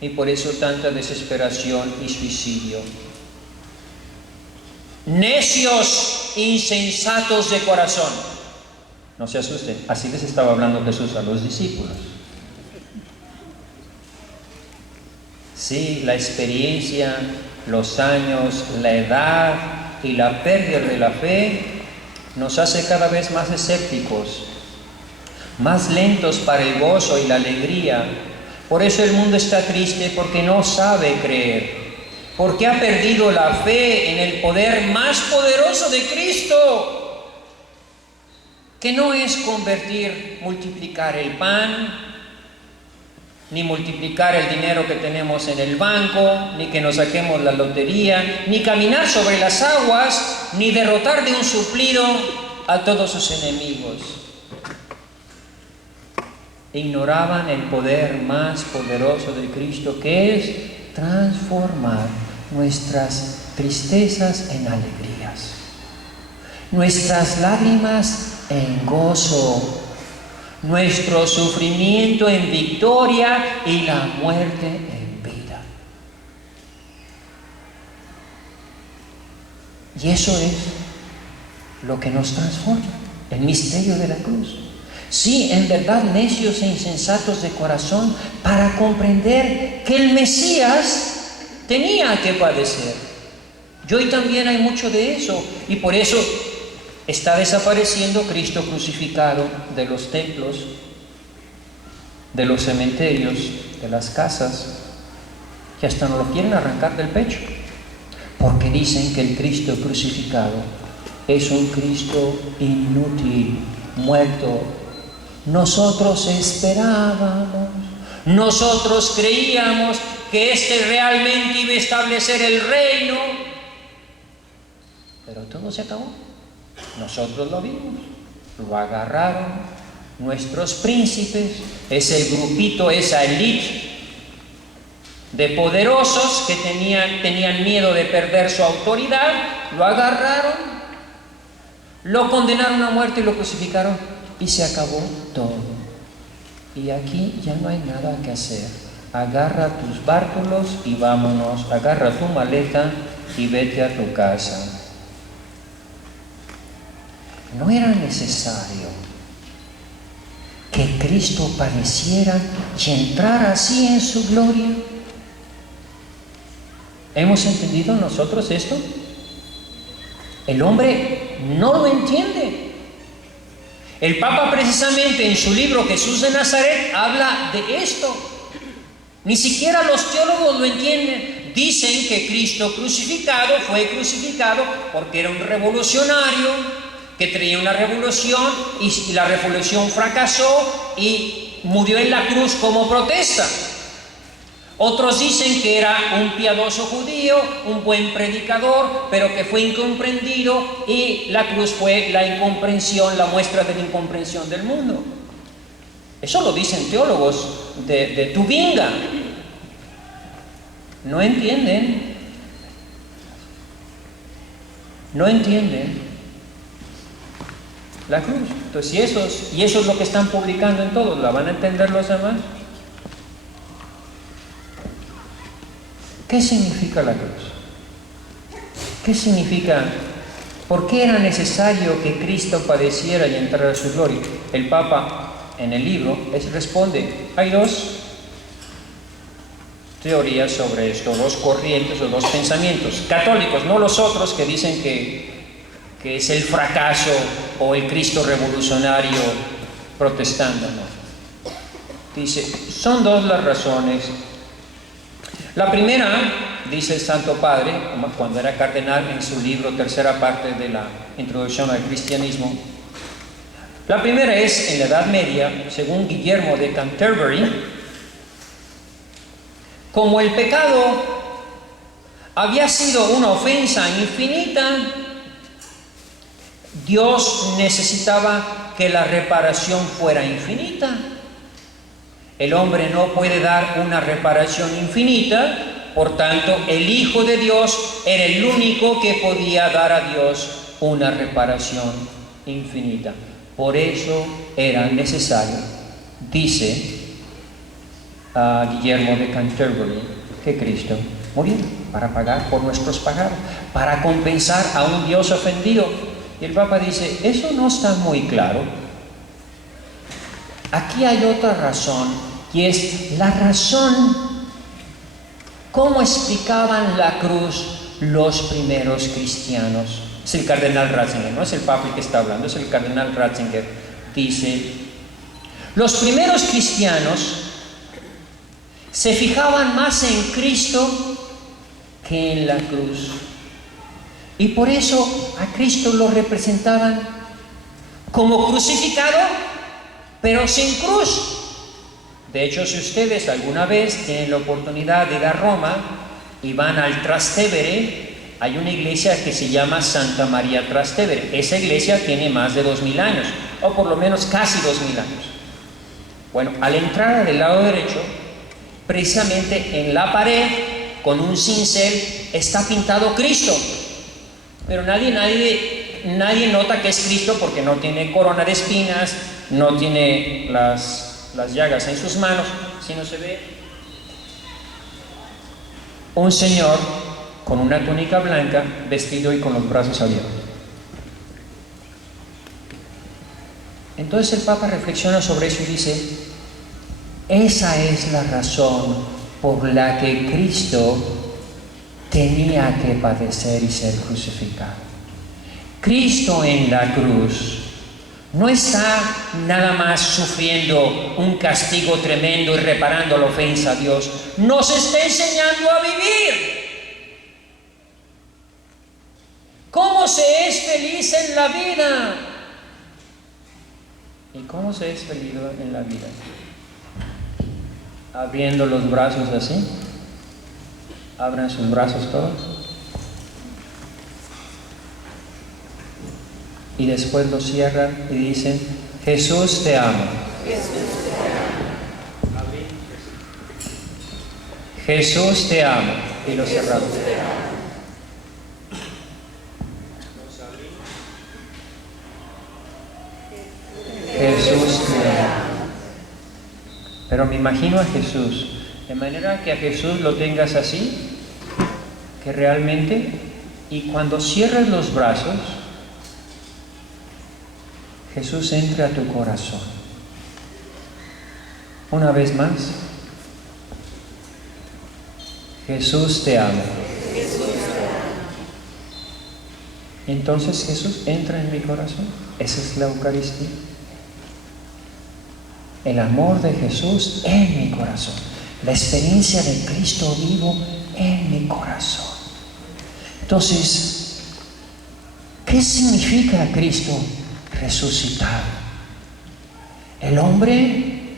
y por eso tanta desesperación y suicidio. Necios, insensatos de corazón. No se asusten, así les estaba hablando Jesús a los discípulos. Sí, la experiencia, los años, la edad y la pérdida de la fe nos hace cada vez más escépticos, más lentos para el gozo y la alegría. Por eso el mundo está triste, porque no sabe creer. porque ha perdido la fe en el poder más poderoso de Cristo, que no es multiplicar el pan, ni multiplicar el dinero que tenemos en el banco, ni que nos saquemos la lotería, ni caminar sobre las aguas, ni derrotar de un suplido a todos sus enemigos. Ignoraban el poder más poderoso de Cristo, que es transformar nuestras tristezas en alegrías, nuestras lágrimas en gozo, nuestro sufrimiento en victoria y la muerte en vida. Y eso es lo que nos transforma, el misterio de la cruz. Sí, en verdad, necios e insensatos de corazón, para comprender que el Mesías tenía que padecer. Y hoy también hay mucho de eso, y por eso está desapareciendo Cristo crucificado de los templos, de los cementerios, de las casas, que hasta no lo quieren arrancar del pecho, porque dicen que el Cristo crucificado es un Cristo inútil, muerto. Nosotros esperábamos, nosotros creíamos que este realmente iba a establecer el reino, pero todo se acabó. Nosotros lo vimos, lo agarraron nuestros príncipes, ese grupito, esa élite de poderosos que tenían miedo de perder su autoridad, lo agarraron, lo condenaron a muerte y lo crucificaron, y se acabó todo. Y aquí ya no hay nada que hacer. Agarra tus bártulos y vámonos, agarra tu maleta y vete a tu casa. ¿No era necesario que Cristo padeciera y entrara así en su gloria? ¿Hemos entendido nosotros esto? El hombre no lo entiende. El Papa precisamente en su libro Jesús de Nazaret habla de esto. Ni siquiera los teólogos lo entienden. Dicen que Cristo crucificado fue crucificado porque era un revolucionario que traía una revolución y la revolución fracasó y murió en la cruz como protesta. Otros dicen que era un piadoso judío, un buen predicador, pero que fue incomprendido y la cruz fue la incomprensión, la muestra de la incomprensión del mundo. Eso lo dicen teólogos de Tubinga. No entienden. No entienden la cruz. Entonces, y eso es lo que están publicando en todos, ¿la van a entender los demás? ¿Qué significa la cruz? ¿Qué significa? ¿Por qué era necesario que Cristo padeciera y entrara a su gloria? El Papa en el libro responde, hay dos teorías sobre esto, dos corrientes o dos pensamientos católicos, no los otros que dicen que es el fracaso o el Cristo revolucionario protestando, no. Dice, son dos las razones. La primera, dice el Santo Padre, cuando era cardenal, en su libro tercera parte de la Introducción al Cristianismo. La primera es, en la Edad Media, según Guillermo de Canterbury, como el pecado había sido una ofensa infinita, Dios necesitaba que la reparación fuera infinita. El hombre no puede dar una reparación infinita, por tanto, el Hijo de Dios era el único que podía dar a Dios una reparación infinita. Por eso era necesario, dice Guillermo de Canterbury, que Cristo muriera para pagar por nuestros pecados, para compensar a un Dios ofendido. Y el Papa dice, eso no está muy claro. Aquí hay otra razón, y es la razón cómo explicaban la cruz los primeros cristianos. Es el cardenal Ratzinger, no es el Papa el que está hablando, es el cardenal Ratzinger. Dice, los primeros cristianos se fijaban más en Cristo que en la cruz. Y por eso a Cristo lo representaban como crucificado, pero sin cruz. De hecho, si ustedes alguna vez tienen la oportunidad de ir a Roma y van al Trastevere, hay una iglesia que se llama Santa María Trastevere. Esa iglesia tiene más de 2000 años, o por lo menos casi 2000 años. Bueno, al entrar del lado derecho, precisamente en la pared, con un cincel, está pintado Cristo. Pero nadie nota que es Cristo porque no tiene corona de espinas, no tiene las llagas en sus manos, sino se ve un señor con una túnica blanca, vestido y con los brazos abiertos. Entonces el Papa reflexiona sobre eso y dice: esa es la razón por la que Cristo tenía que padecer y ser crucificado. Cristo en la cruz no está nada más sufriendo un castigo tremendo y reparando la ofensa a Dios, nos está enseñando a vivir. ¿Cómo se es feliz en la vida? ¿Y cómo se es feliz en la vida? Abriendo los brazos así. Abran sus brazos todos. Y después los cierran y dicen: Jesús te amo. Jesús te amo. Y los cerramos. Jesús te ama. Pero me imagino a Jesús, de manera que a Jesús lo tengas así, que realmente, y cuando cierres los brazos, Jesús entre a tu corazón. Una vez más, Jesús te ama. Entonces Jesús entra en mi corazón. Esa es la Eucaristía. El amor de Jesús en mi corazón. La experiencia de Cristo vivo en mi corazón. Entonces, ¿qué significa Cristo resucitado? El hombre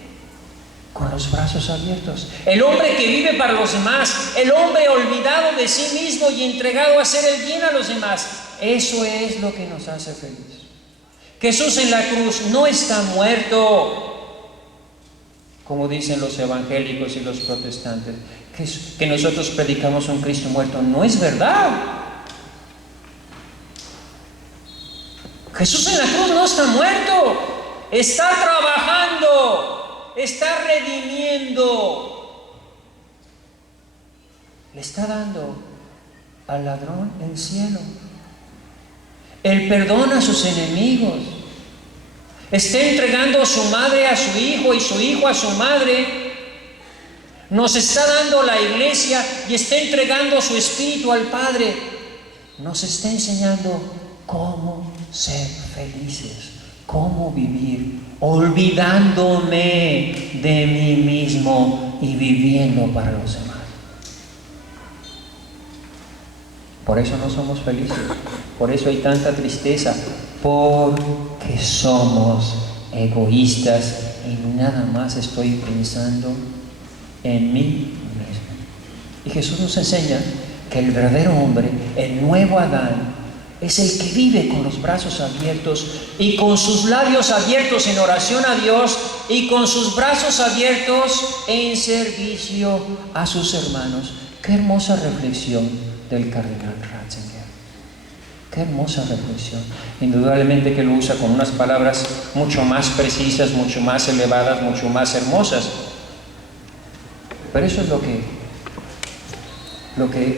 con los brazos abiertos, el hombre que vive para los demás, el hombre olvidado de sí mismo y entregado a hacer el bien a los demás. Eso es lo que nos hace feliz. Jesús en la cruz no está muerto, como dicen los evangélicos y los protestantes, que nosotros predicamos un Cristo muerto. No es verdad. Jesús en la cruz no está muerto, está trabajando, está redimiendo. Le está dando al ladrón el cielo, el perdón a sus enemigos. Está entregando a su madre a su hijo y su hijo a su madre. Nos está dando la iglesia y está entregando su espíritu al Padre. Nos está enseñando cómo ser felices, cómo vivir, olvidándome de mí mismo y viviendo para los demás. Por eso no somos felices, por eso hay tanta tristeza, porque somos egoístas y nada más estoy pensando en mí mismo. Y Jesús nos enseña que el verdadero hombre, el nuevo Adán, es el que vive con los brazos abiertos y con sus labios abiertos en oración a Dios y con sus brazos abiertos en servicio a sus hermanos. Qué hermosa reflexión del cardenal Ratzinger. Qué hermosa reflexión. Indudablemente que lo usa con unas palabras mucho más precisas, mucho más elevadas, mucho más hermosas. Pero eso es lo que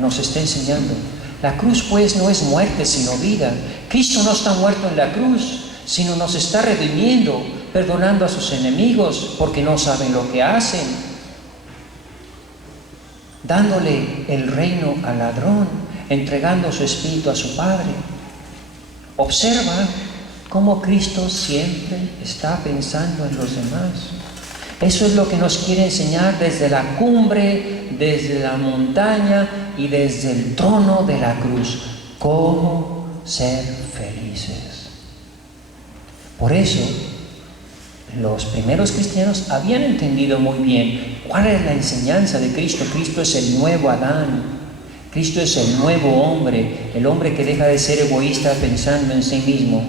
nos está enseñando. La cruz pues no es muerte sino vida. Cristo no está muerto en la cruz, sino nos está redimiendo, perdonando a sus enemigos porque no saben lo que hacen, dándole el reino al ladrón, entregando su espíritu a su Padre. Observa cómo Cristo siempre está pensando en los demás. Eso es lo que nos quiere enseñar desde la cumbre desde la montaña y desde el trono de la cruz cómo ser felices. Por eso, los primeros cristianos habían entendido muy bien cuál es la enseñanza de Cristo. Cristo es el nuevo Adán. Cristo es el nuevo hombre, el hombre que deja de ser egoísta pensando en sí mismo.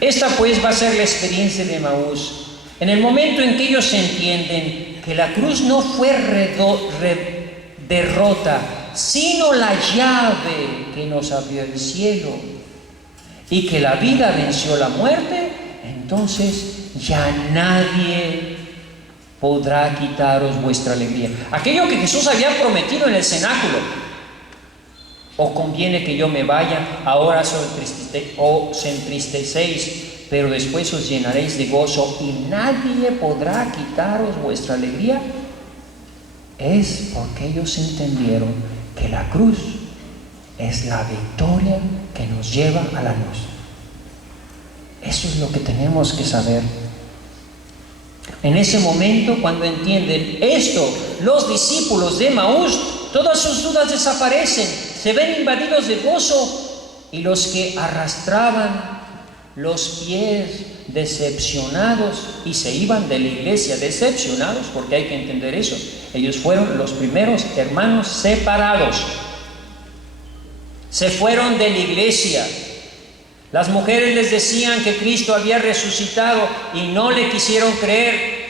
Esta pues va a ser la experiencia de Emaús. En el momento en que ellos entienden que la cruz no fue derrota, sino la llave que nos abrió el cielo, y que la vida venció la muerte, entonces ya nadie podrá quitaros vuestra alegría. Aquello que Jesús había prometido en el cenáculo: os conviene que yo me vaya, ahora os entristecéis, pero después os llenaréis de gozo y nadie podrá quitaros vuestra alegría. Es porque ellos entendieron que la cruz es la victoria que nos lleva a la luz. Eso es lo que tenemos que saber. En ese momento, cuando entienden esto, los discípulos de Emaús, todas sus dudas desaparecen, se ven invadidos de gozo, y los que arrastraban los pies decepcionados y se iban de la iglesia decepcionados, porque hay que entender eso, ellos fueron los primeros hermanos separados, se fueron de la iglesia. Las mujeres les decían que Cristo había resucitado y no le quisieron creer.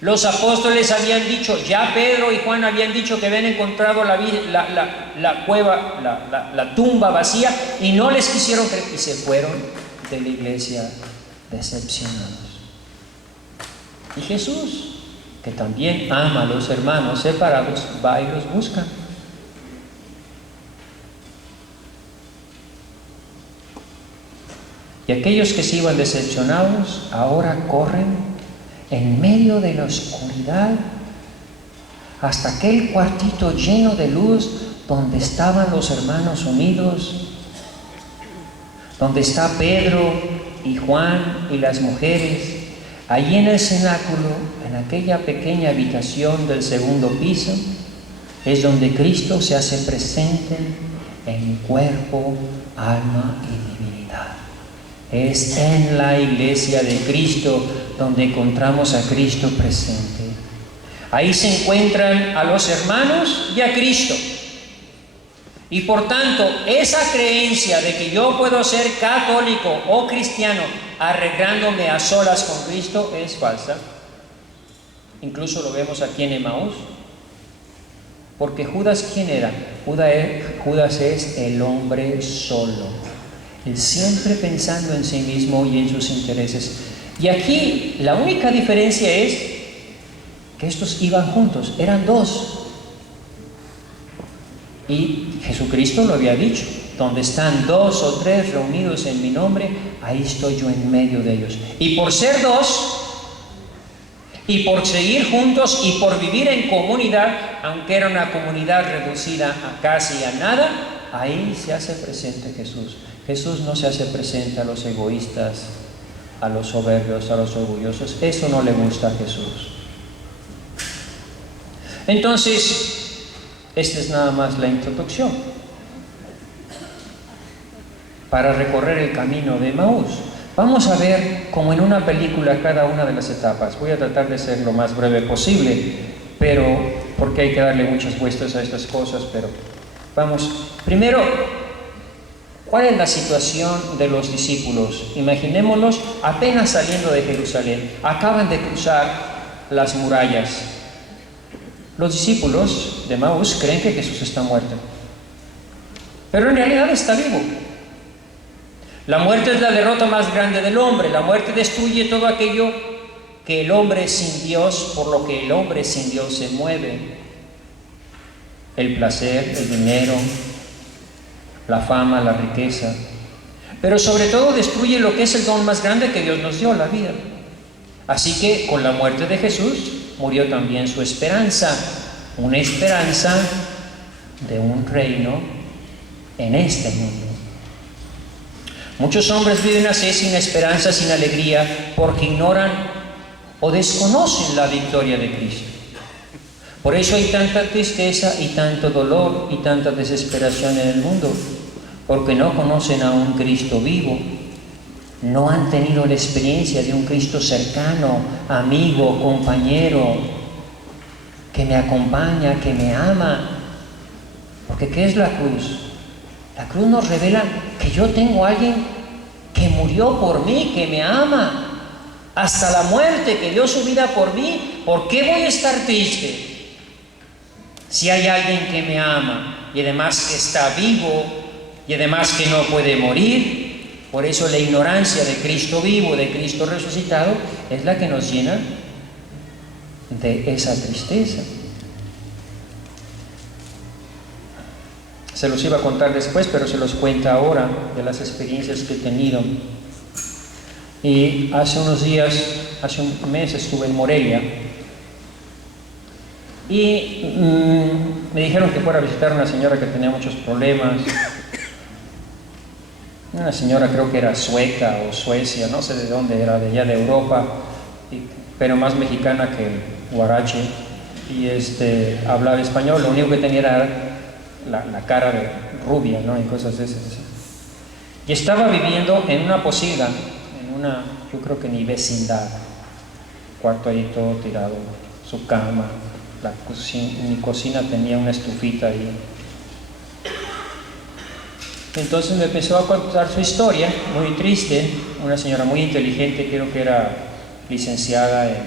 Los apóstoles habían dicho, ya Pedro y Juan habían dicho que habían encontrado la tumba vacía, y no les quisieron creer y se fueron de la iglesia decepcionados. Y Jesús, que también ama a los hermanos separados, va y los busca. Y aquellos que se iban decepcionados ahora corren en medio de la oscuridad hasta aquel cuartito lleno de luz donde estaban los hermanos unidos, donde está Pedro y Juan y las mujeres. Allí en el cenáculo, en aquella pequeña habitación del segundo piso, es donde Cristo se hace presente en cuerpo, alma y divinidad. Es en la iglesia de Cristo donde encontramos a Cristo presente. Ahí se encuentran a los hermanos y a Cristo. Y por tanto, esa creencia de que yo puedo ser católico o cristiano arreglándome a solas con Cristo es falsa. Incluso lo vemos aquí en Emaús. Porque Judas, ¿quién era? Judas es el hombre solo. Él siempre pensando en sí mismo y en sus intereses. Y aquí la única diferencia es que estos iban juntos, eran dos. Y Jesucristo lo había dicho, donde están 2 o 3 reunidos en mi nombre, ahí estoy yo en medio de ellos. Y por ser dos, y por seguir juntos, y por vivir en comunidad, aunque era una comunidad reducida a casi a nada, ahí se hace presente Jesús. Jesús no se hace presente a los egoístas, a los soberbios, a los orgullosos. Eso no le gusta a Jesús. Entonces, esta es nada más la introducción para recorrer el camino de Emaús. Vamos a ver como en una película cada una de las etapas. Voy a tratar de ser lo más breve posible, pero porque hay que darle muchas vueltas a estas cosas, pero vamos. Primero, ¿cuál es la situación de los discípulos? Imaginémoslos apenas saliendo de Jerusalén. Acaban de cruzar las murallas. Los discípulos de Emaús creen que Jesús está muerto, pero en realidad está vivo. La muerte es la derrota más grande del hombre. La muerte destruye todo aquello que el hombre sin Dios, por lo que el hombre sin Dios se mueve. El placer, el dinero, la fama, la riqueza. Pero sobre todo destruye lo que es el don más grande que Dios nos dio, la vida. Así que con la muerte de Jesús murió también su esperanza, una esperanza de un reino en este mundo. Muchos hombres viven así, sin esperanza, sin alegría, porque ignoran o desconocen la victoria de Cristo. Por eso hay tanta tristeza y tanto dolor y tanta desesperación en el mundo, porque no conocen a un Cristo vivo, no han tenido la experiencia de un Cristo cercano, amigo, compañero, que me acompaña, que me ama. Porque ¿qué es la cruz? La cruz nos revela que yo tengo a alguien que murió por mí, que me ama hasta la muerte, que dio su vida por mí. ¿Por qué voy a estar triste si hay alguien que me ama y además que está vivo y además que no puede morir? Por eso la ignorancia de Cristo vivo, de Cristo resucitado, es la que nos llena de esa tristeza. Se los iba a contar después, pero se los cuento ahora de las experiencias que he tenido. Y hace unos días, hace un mes, estuve en Morelia y me dijeron que fuera a visitar a una señora que tenía muchos problemas. Una señora, creo que era sueca o Suecia, no sé de dónde era, de allá de Europa, pero más mexicana que el huarache, y hablaba español. Lo único que tenía era la cara de rubia, ¿no? Y cosas de esas. Y estaba viviendo en una posada, en una, yo creo que ni vecindad, cuarto ahí todo tirado, su cama, mi cocina tenía una estufita ahí. Entonces me empezó a contar su historia, muy triste, una señora muy inteligente, creo que era licenciada en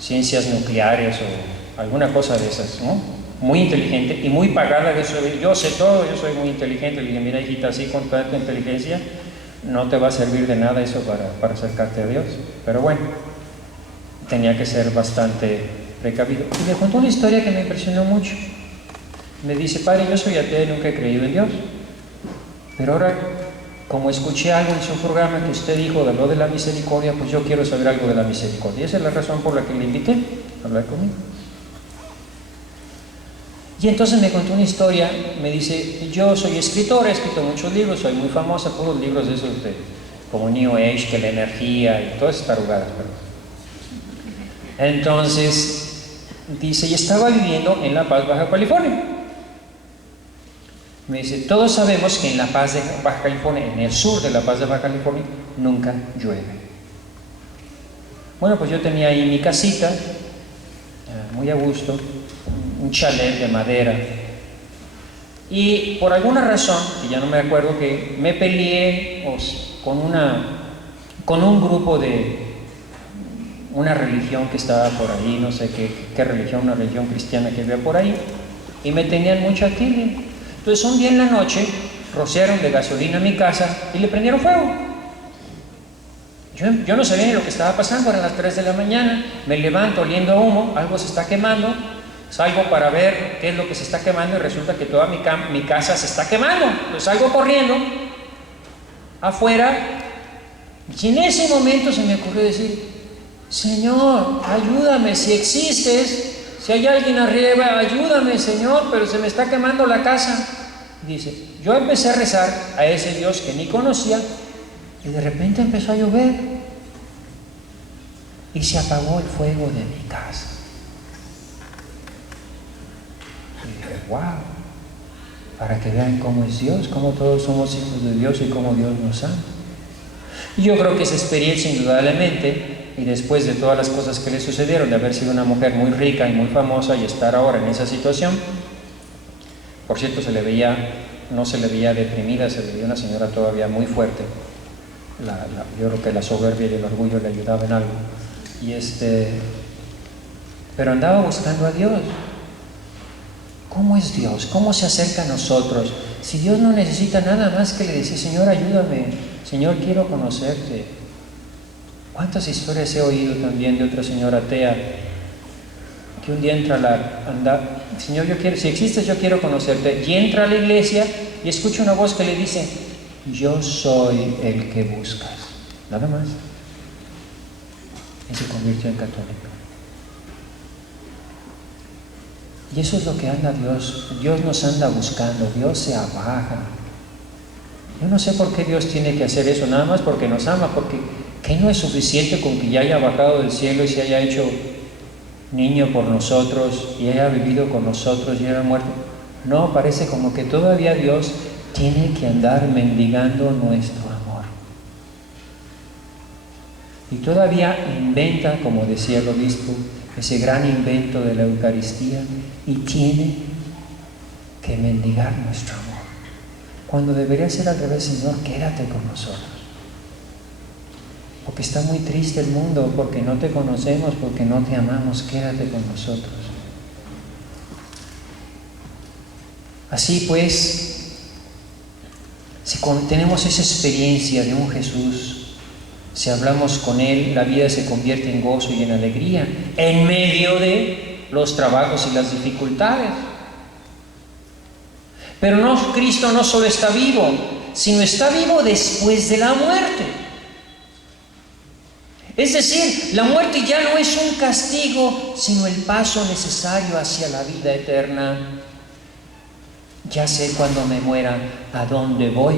ciencias nucleares o alguna cosa de esas, ¿no? Muy inteligente y muy pagada de eso. Yo sé todo, yo soy muy inteligente. Le dije, mira hijita, así con toda tu inteligencia no te va a servir de nada eso para acercarte a Dios. Pero bueno, tenía que ser bastante precavido. Y me contó una historia que me impresionó mucho. Me dice, padre, yo soy ateo y nunca he creído en Dios. Pero ahora, como escuché algo en su programa que usted dijo de lo de la misericordia, pues yo quiero saber algo de la misericordia. Y esa es la razón por la que le invité a hablar conmigo. Y entonces me contó una historia, me dice, yo soy escritora, he escrito muchos libros, soy muy famosa, puros libros de esos como New Age, que la energía y todas estas tarugadas. Entonces, dice, y estaba viviendo en La Paz, Baja California. Me dice, todos sabemos que en La Paz de Baja California, en el sur de La Paz de Baja California, nunca llueve. Bueno, pues yo tenía ahí mi casita, muy a gusto, un chalet de madera, y por alguna razón, que ya no me acuerdo, que me peleé con un grupo de una religión que estaba por ahí, no sé qué religión, una religión cristiana que había por ahí, y me tenían mucha tirria. Entonces un día en la noche rociaron de gasolina mi casa y le prendieron fuego. Yo no sabía ni lo que estaba pasando, eran las 3 de la mañana, me levanto oliendo a humo, algo se está quemando. Salgo para ver qué es lo que se está quemando y resulta que toda mi casa se está quemando. Pues salgo corriendo afuera y en ese momento se me ocurrió decir, Señor, ayúdame, si existes, si hay alguien arriba, ayúdame, Señor, pero se me está quemando la casa. Dice, yo empecé a rezar a ese Dios que ni conocía y de repente empezó a llover y se apagó el fuego de mi casa. Y dije, wow, para que vean cómo es Dios, cómo todos somos hijos de Dios y cómo Dios nos ama. Y yo creo que esa experiencia indudablemente, y después de todas las cosas que le sucedieron, de haber sido una mujer muy rica y muy famosa y estar ahora en esa situación, por cierto, no se le veía deprimida, se le veía una señora todavía muy fuerte. Yo creo que la soberbia y el orgullo le ayudaban en algo. Pero andaba buscando a Dios. ¿Cómo es Dios? ¿Cómo se acerca a nosotros? Si Dios no necesita nada más que le decir, Señor, ayúdame, Señor, quiero conocerte. ¿Cuántas historias he oído también de otra señora atea que un día entra Señor, si existes, yo quiero conocerte, y entra a la iglesia y escucha una voz que le dice, yo soy el que buscas, nada más, y se convirtió en católica. Y eso es lo que anda Dios nos anda buscando, Dios se abaja. Yo no sé por qué Dios tiene que hacer eso, nada más porque nos ama, porque ¿qué no es suficiente con que ya haya bajado del cielo y se haya hecho niño por nosotros y haya vivido con nosotros y haya muerto. No, parece como que todavía Dios tiene que andar mendigando nuestro amor. Y todavía inventa, como decía el obispo, ese gran invento de la Eucaristía, y tiene que mendigar nuestro amor. Cuando debería ser al revés: Señor, quédate con nosotros. Porque está muy triste el mundo, porque no te conocemos, porque no te amamos, quédate con nosotros. Así pues, si tenemos esa experiencia de un Jesús, si hablamos con Él, la vida se convierte en gozo y en alegría, en medio de los trabajos y las dificultades. Pero no, Cristo no solo está vivo, sino está vivo después de la muerte. Es decir, la muerte ya no es un castigo, sino el paso necesario hacia la vida eterna. Ya sé cuando me muera a dónde voy.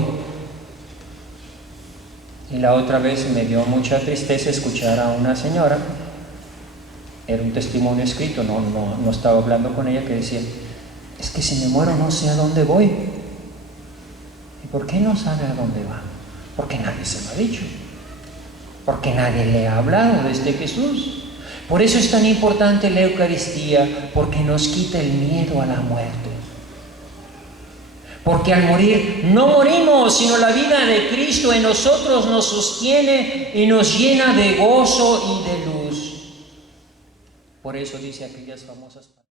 Y la otra vez me dio mucha tristeza escuchar a una señora, era un testimonio escrito, no estaba hablando con ella, que decía: es que si me muero no sé a dónde voy. ¿Y por qué no sabe a dónde va? Porque nadie se lo ha dicho. Porque nadie le ha hablado de este Jesús. Por eso es tan importante la Eucaristía, porque nos quita el miedo a la muerte. Porque al morir no morimos, sino la vida de Cristo en nosotros nos sostiene y nos llena de gozo y de luz. Por eso dice aquellas famosas palabras.